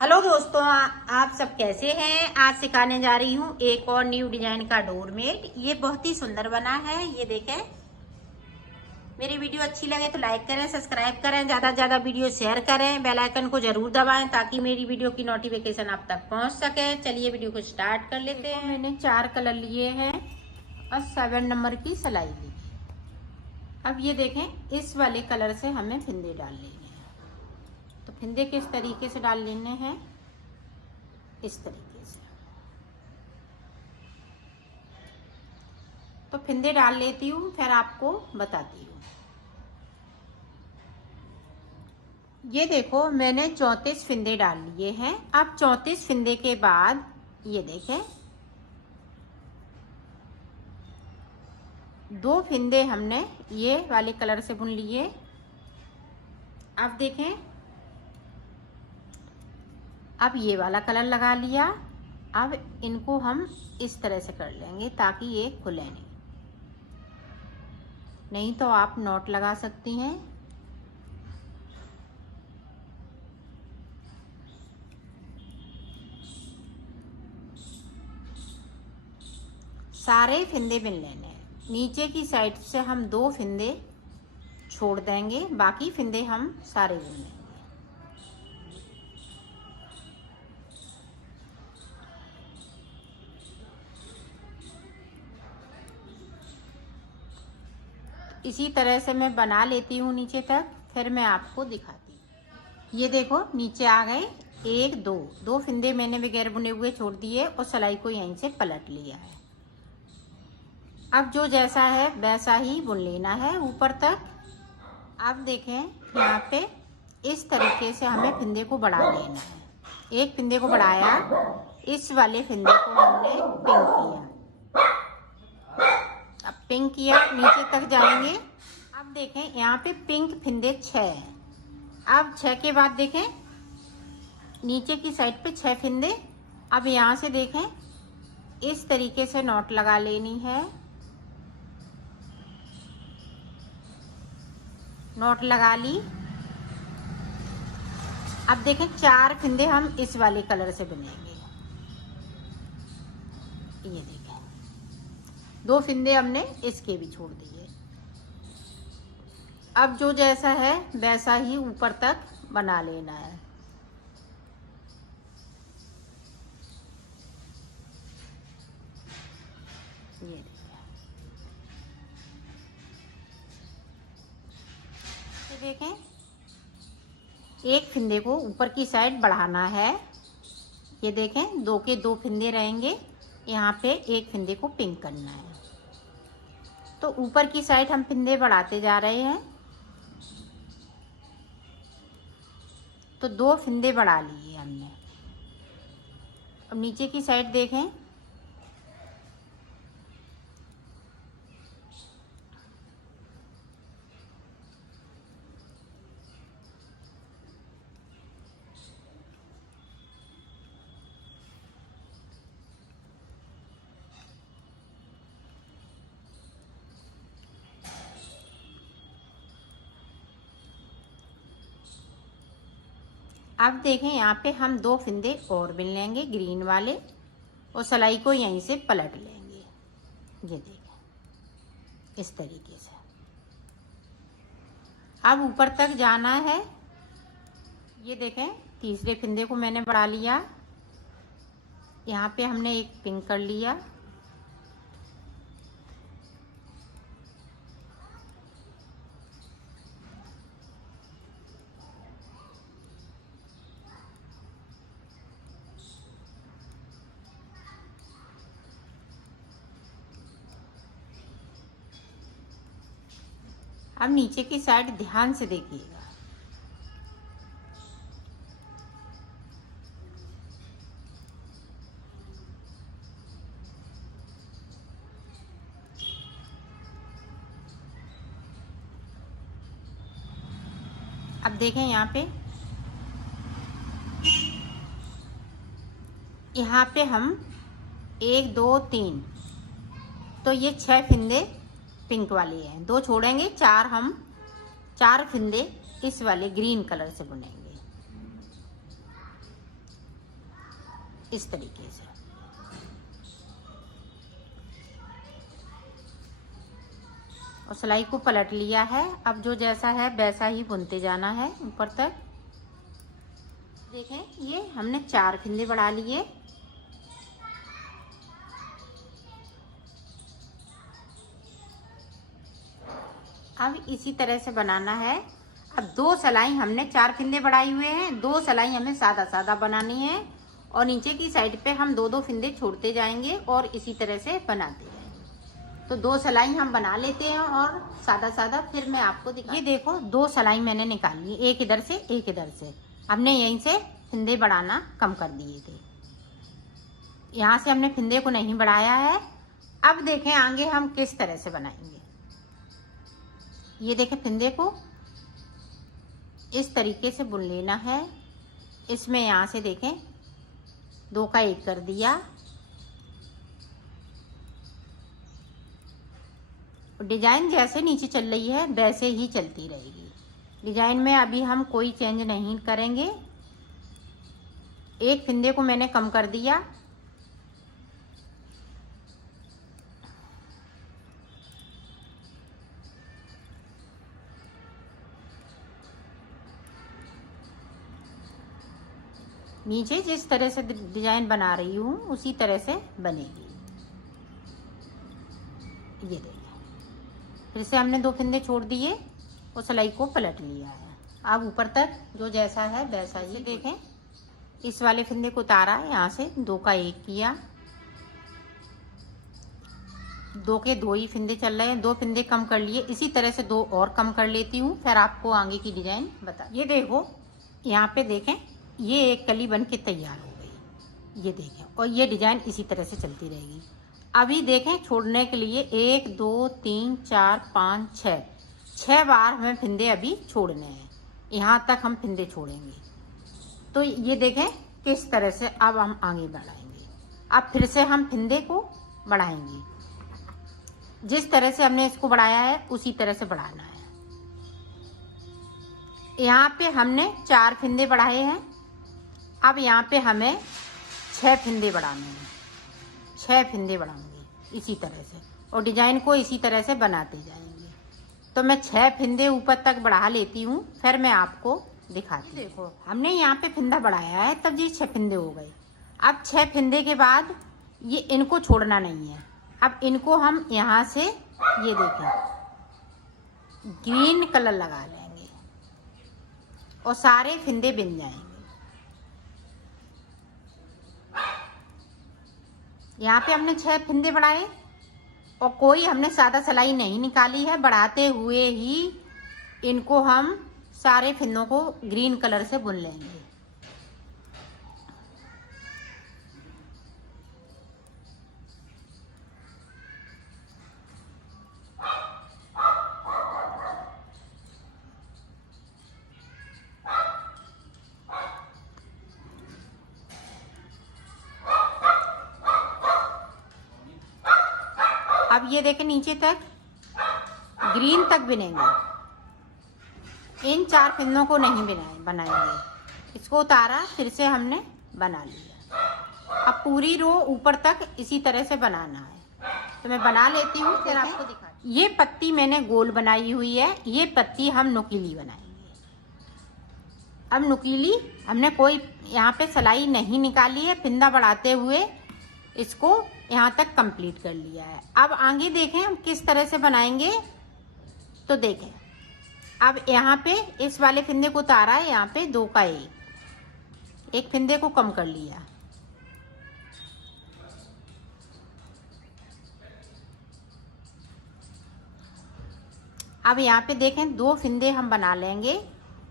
Hello दोस्तों, आप सब कैसे हैं। आज सिखाने जा रही हूँ एक और न्यू डिजाइन का डोरमेट। ये बहुत ही सुंदर बना है। ये देखें। मेरी वीडियो अच्छी लगे तो लाइक करें, सब्सक्राइब करें, ज्यादा से ज्यादा वीडियो शेयर करें, बेल आइकन को जरूर दबाएं ताकि मेरी वीडियो की नोटिफिकेशन आप तक पहुंच सके। चलिए वीडियो को स्टार्ट कर लेते हैं। मैंने 4 कलर लिए हैं और 7 नंबर की सिलाई ली। अब ये देखें, इस वाले कलर से हमें फिंदे डाल लेने हैं। तो फिंदे किस तरीके से डाल लेने हैं, इस तरीके से। तो फिंदे डाल लेती हूँ, फिर आपको बताती हूँ। ये देखो, मैंने 34 फिंदे डाल लिए हैं। अब 34 फिंदे के बाद ये देखें, 2 फिंदे हमने ये वाले कलर से बुन लिए। अब देखें, अब ये वाला कलर लगा लिया। अब इनको हम इस तरह से कर लेंगे ताकि ये खुले नहीं तो आप नॉट लगा सकती हैं। सारे फिंदे बिन लेने हैं। नीचे की साइड से हम 2 फिंदे छोड़ देंगे, बाकी फिंदे हम सारे बिन लेंगे। इसी तरह से मैं बना लेती हूँ नीचे तक, फिर मैं आपको दिखाती हूँ। ये देखो, नीचे आ गए। 1 2 फिंदे मैंने बगैर बुने हुए छोड़ दिए और सिलाई को यहीं से पलट लिया है। अब जो जैसा है वैसा ही बुन लेना है ऊपर तक। अब देखें, यहाँ पे इस तरीके से हमें फिंदे को बढ़ा लेना है। एक फिंदे को बढ़ाया, इस वाले फिंदे को हमने पिंक किया। अब पिंक किया, नीचे तक जाएंगे। अब देखें, यहाँ पे पिंक फिंदे 6 हैं। अब 6 के बाद देखें, नीचे की साइड पे 6 फिंदे। अब यहाँ से देखें, इस तरीके से नॉट लगा लेनी है। नॉट लगा ली। अब देखें, 4 फिंदे हम इस वाले कलर से बुनेंगे। ये देखें, 2 फिंदे हमने इसके भी छोड़ दिए। अब जो जैसा है वैसा ही ऊपर तक बना लेना है। ये देखें, एक फिंदे को ऊपर की साइड बढ़ाना है। ये देखें, 2 के 2 फिंदे रहेंगे। यहाँ पे एक फिंदे को पिंक करना है। तो ऊपर की साइड हम फिंदे बढ़ाते जा रहे हैं। तो 2 फिंदे बढ़ा लिए हमने। अब नीचे की साइड देखें, अब देखें, यहाँ पे हम 2 फिंदे और बिन लेंगे ग्रीन वाले और सिलाई को यहीं से पलट लेंगे। ये देखें, इस तरीके से। अब ऊपर तक जाना है। ये देखें, तीसरे फिंदे को मैंने बढ़ा लिया। यहाँ पे हमने एक पिंक कर लिया। अब नीचे की साइड ध्यान से देखिएगा। अब देखें, यहाँ पे हम 1 2 3, तो ये 6 फिंदे पिंक वाले हैं। 2 छोड़ेंगे, 4 हम 4 फिंदे इस वाले ग्रीन कलर से बुनेंगे। इस तरीके से। और सिलाई को पलट लिया है। अब जो जैसा है वैसा ही बुनते जाना है ऊपर तक। देखें ये हमने 4 फंदे बढ़ा लिए। अब इसी तरह से बनाना है। अब 2 सिलाई हमने 4 फंदे बढ़ाए हुए हैं, 2 सिलाई हमें सादा सादा बनानी है और नीचे की साइड पे हम 2-2 फंदे छोड़ते जाएंगे और इसी तरह से बनाते जाएंगे। तो 2 सिलाई हम बना लेते हैं और सादा सादा फिर मैं आपको दिखा। ये देखो 2 सिलाई मैंने निकाल ली, एक इधर से एक इधर से। हमने यहीं से फंदे बढ़ाना कम कर दिए थे, यहाँ से हमने फंदे को नहीं बढ़ाया है। अब देखें आगे हम किस तरह से बनाएंगे। ये देखें फंदे को इस तरीके से बुन लेना है। इसमें यहाँ से देखें 2 का 1 कर दिया। डिजाइन जैसे नीचे चल रही है वैसे ही चलती रहेगी। डिजाइन में अभी हम कोई चेंज नहीं करेंगे। एक फंदे को मैंने कम कर दिया। नीचे जिस तरह से डिजाइन बना रही हूँ उसी तरह से बनेगी। ये देखिए फिर से हमने 2 फंदे छोड़ दिए और सिलाई को पलट लिया है। अब ऊपर तक जो जैसा है वैसा ही। देखें इस वाले फंदे को उतारा, यहाँ से 2 का 1 किया। 2 के 2 ही फंदे चल रहे हैं, 2 फंदे कम कर लिए। इसी तरह से 2 और कम कर लेती हूँ, फिर आपको आगे की डिजाइन बता। ये देखो यहाँ पे देखें ये एक कली बन के तैयार हो गई। ये देखें और ये डिजाइन इसी तरह से चलती रहेगी। अभी देखें छोड़ने के लिए 1 2 3 4 5 6 बार हमें फंदे अभी छोड़ने हैं। यहाँ तक हम फंदे छोड़ेंगे। तो ये देखें किस तरह से अब हम आगे बढ़ाएंगे। अब फिर से हम फंदे को बढ़ाएंगे। जिस तरह से हमने इसको बढ़ाया है उसी तरह से बढ़ाना है। यहाँ पे हमने 4 फंदे बढ़ाए हैं। अब यहाँ पे हमें 6 फंदे बढ़ाने हैं। 6 फंदे बढ़ाऊंगी इसी तरह से और डिजाइन को इसी तरह से बनाते जाएंगे। तो मैं 6 फंदे ऊपर तक बढ़ा लेती हूँ, फिर मैं आपको दिखाती हूँ। देखो हमने यहाँ पे फंदा बढ़ाया है तब ये 6 फंदे हो गए। अब 6 फंदे के बाद ये इनको छोड़ना नहीं है। अब इनको हम यहाँ से ये देखें ग्रीन कलर लगा लेंगे और सारे फंदे बिन जाएंगे। यहाँ पे हमने 6 फंदे बढ़ाए और कोई हमने सादा सिलाई नहीं निकाली है। बढ़ाते हुए ही इनको हम सारे फंदों को ग्रीन कलर से बुन लेंगे। अब ये देखें नीचे तक ग्रीन तक बिनेंगे। इन 4 फंदों को नहीं बनाएंगे। इसको उतारा फिर से हमने बना लिया। अब पूरी रो ऊपर तक इसी तरह से बनाना है। तो मैं बना लेती हूँ फिर आपको दिखाती। ये पत्ती मैंने गोल बनाई हुई है, ये पत्ती हम नुकीली बनाएंगे। अब नुकीली हमने कोई यहाँ पे सिलाई नहीं निकाली है। फंदा बढ़ाते हुए इसको यहाँ तक कंप्लीट कर लिया है। अब आगे देखें हम किस तरह से बनाएंगे। तो देखें अब यहाँ पे इस वाले फंदे को उतारा है, यहाँ पे 2 का 1 फंदे को कम कर लिया। अब यहाँ पे देखें 2 फंदे हम बना लेंगे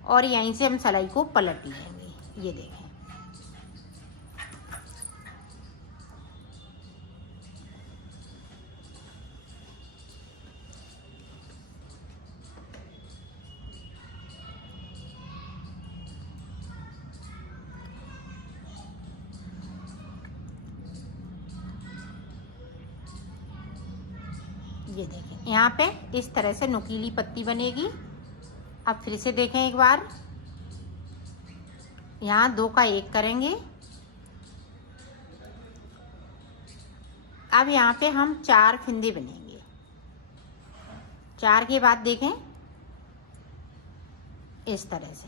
और यहीं से हम सिलाई को पलट लेंगे। ये देखें ये देखें यहाँ पे इस तरह से नुकीली पत्ती बनेगी। अब फिर से देखें एक बार, यहाँ 2 का 1 करेंगे अब यहाँ पे हम 4 फिंदे बनेंगे। 4 के बाद देखें इस तरह से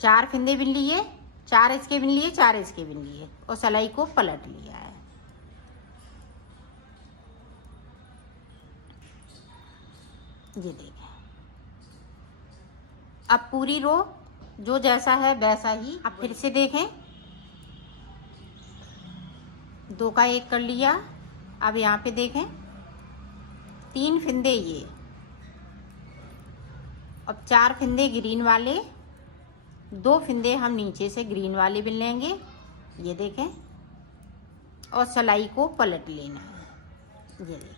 4 फिंदे बिन लिए, 4 इसके बिन लिए, 4 इसके बिन लिए और सिलाई को पलट लिया है। ये देखें। अब पूरी रो जो जैसा है वैसा ही। अब फिर से देखें, 2 का 1 कर लिया। अब यहाँ पे देखें 3 फिंदे ये, अब 4 फिंदे ग्रीन वाले, 2 फिंदे हम नीचे से ग्रीन वाले बिन लेंगे। ये देखें और सिलाई को पलट लेना है। ये देखें।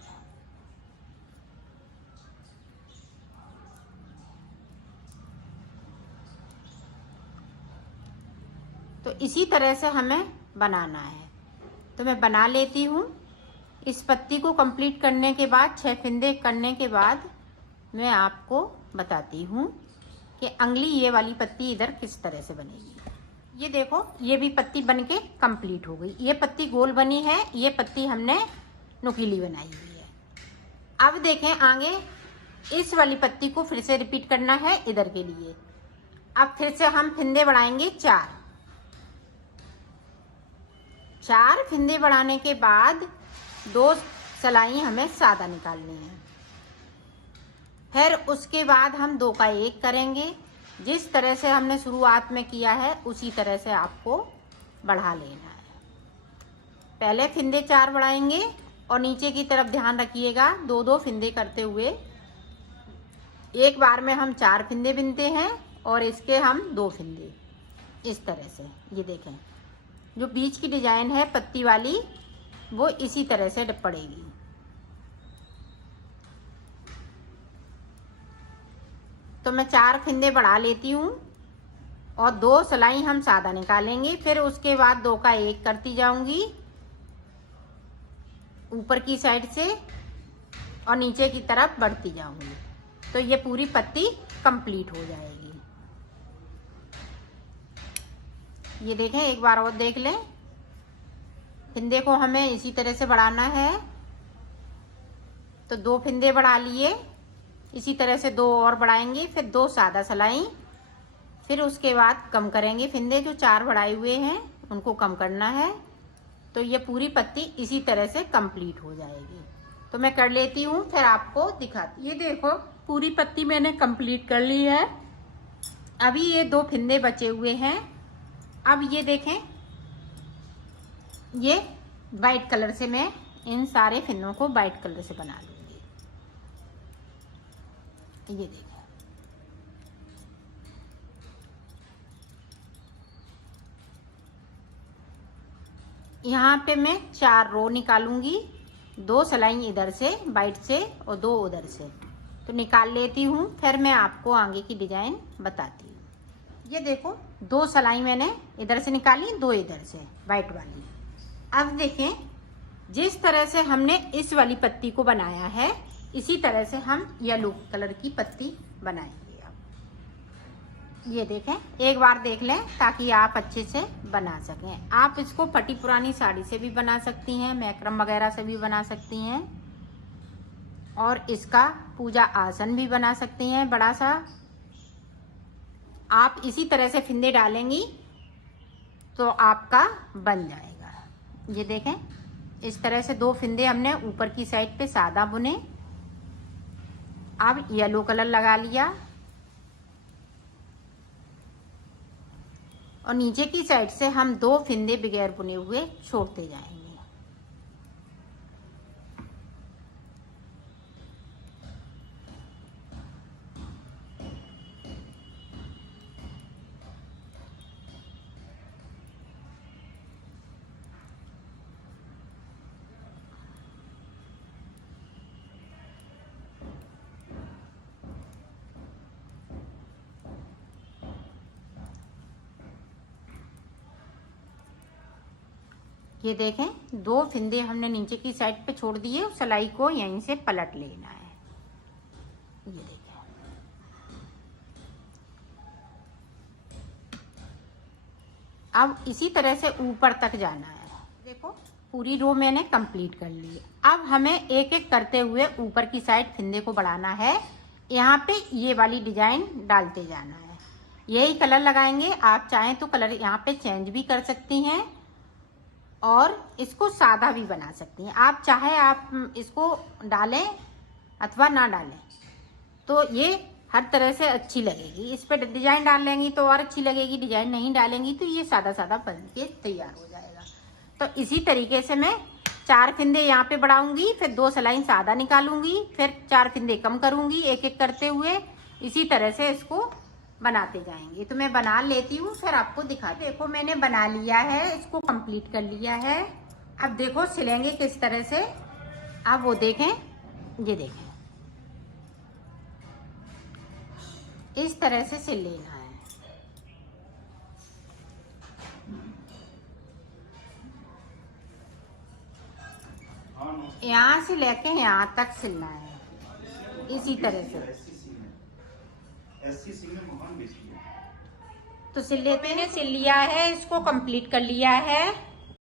तो इसी तरह से हमें बनाना है। तो मैं बना लेती हूँ। इस पत्ती को कंप्लीट करने के बाद 6 फिंदे करने के बाद मैं आपको बताती हूँ कि अगली ये वाली पत्ती इधर किस तरह से बनेगी। ये देखो, ये भी पत्ती बनके कंप्लीट हो गई। ये पत्ती गोल बनी है, ये पत्ती हमने नुकीली बनाई हुई है। अब देखें आगे इस वाली पत्ती को फिर से रिपीट करना है इधर के लिए। अब फिर से हम फिंदे बढ़ाएंगे 4 फिंदे बढ़ाने के बाद 2 सिलाई हमें सादा निकालनी है। फिर उसके बाद हम 2 का 1 करेंगे। जिस तरह से हमने शुरुआत में किया है उसी तरह से आपको बढ़ा लेना है। पहले फिंदे 4 बढ़ाएंगे और नीचे की तरफ ध्यान रखिएगा 2-2 फिंदे करते हुए एक बार में हम 4 फिंदे बिनते हैं और इसके हम 2 फिंदे इस तरह से। ये देखें, जो बीच की डिजाइन है पत्ती वाली वो इसी तरह से पड़ेगी। तो मैं 4 फिंदे बढ़ा लेती हूँ और 2 सिलाई हम सादा निकालेंगे। फिर उसके बाद 2 का 1 करती जाऊंगी ऊपर की साइड से और नीचे की तरफ बढ़ती जाऊंगी। तो ये पूरी पत्ती कंप्लीट हो जाएगी। ये देखें, एक बार और देख लें। फिंदे को हमें इसी तरह से बढ़ाना है। तो 2 फिंदे बढ़ा लिए, इसी तरह से 2 और बढ़ाएंगे, फिर 2 सादा सिलाई, फिर उसके बाद कम करेंगे फिंदे। जो 4 बढ़ाए हुए हैं उनको कम करना है। तो ये पूरी पत्ती इसी तरह से कंप्लीट हो जाएगी। तो मैं कर लेती हूँ फिर आपको दिखाती। ये देखो, पूरी पत्ती मैंने कंप्लीट कर ली है। अभी ये 2 फिंदे बचे हुए हैं। अब ये देखें, ये वाइट कलर से मैं इन सारे फिंदों को वाइट कलर से बना लूंगी। ये देखें, यहाँ पे मैं 4 रो निकालूंगी। 2 सिलाई इधर से वाइट से और 2 उधर से। तो निकाल लेती हूँ, फिर मैं आपको आगे की डिजाइन बताती हूँ। ये देखो, 2 सिलाई मैंने इधर से निकाली, 2 इधर से वाइट वाली। अब देखें, जिस तरह से हमने इस वाली पत्ती को बनाया है इसी तरह से हम येलो कलर की पत्ती बनाएंगे। अब ये देखें, एक बार देख लें ताकि आप अच्छे से बना सकें। आप इसको फटी पुरानी साड़ी से भी बना सकती हैं, मैक्रम वगैरह से भी बना सकती हैं और इसका पूजा आसन भी बना सकती हैं बड़ा सा। आप इसी तरह से फिंदे डालेंगी तो आपका बन जाएगा। ये देखें, इस तरह से 2 फिंदे हमने ऊपर की साइड पे सादा बुने। अब येलो कलर लगा लिया और नीचे की साइड से हम 2 फिंदे बगैर बुने हुए छोड़ते जाएंगे। ये देखें, 2 फिंदे हमने नीचे की साइड पे छोड़ दिए, उस सिलाई को यहीं से पलट लेना है। ये देखें, अब इसी तरह से ऊपर तक जाना है। देखो पूरी रो मैंने कंप्लीट कर ली। अब हमें एक एक करते हुए ऊपर की साइड फिंदे को बढ़ाना है। यहाँ पे ये वाली डिजाइन डालते जाना है। यही कलर लगाएंगे। आप चाहें तो कलर यहाँ पे चेंज भी कर सकती हैं और इसको सादा भी बना सकती हैं। आप चाहे आप इसको डालें अथवा ना डालें, तो ये हर तरह से अच्छी लगेगी। इस पर डिजाइन डाल लेंगी तो और अच्छी लगेगी, डिजाइन नहीं डालेंगी तो ये सादा सादा बन के तैयार हो जाएगा। तो इसी तरीके से मैं 4 फिंदे यहाँ पे बढ़ाऊंगी, फिर 2 सलाइन सादा निकालूंगी, फिर 4 फिंदे कम करूंगी एक एक करते हुए। इसी तरह से इसको बनाते जाएंगे। तो मैं बना लेती हूँ, फिर आपको दिखा। देखो मैंने बना लिया है, इसको कंप्लीट कर लिया है। अब देखो सिलेंगे किस तरह से। अब वो देखें, ये देखें, इस तरह से सिल लेना है। यहाँ से लेके यहाँ तक सिलना है इसी तरह से। तो सिले पे ने सिल लिया है, इसको कंप्लीट कर लिया है।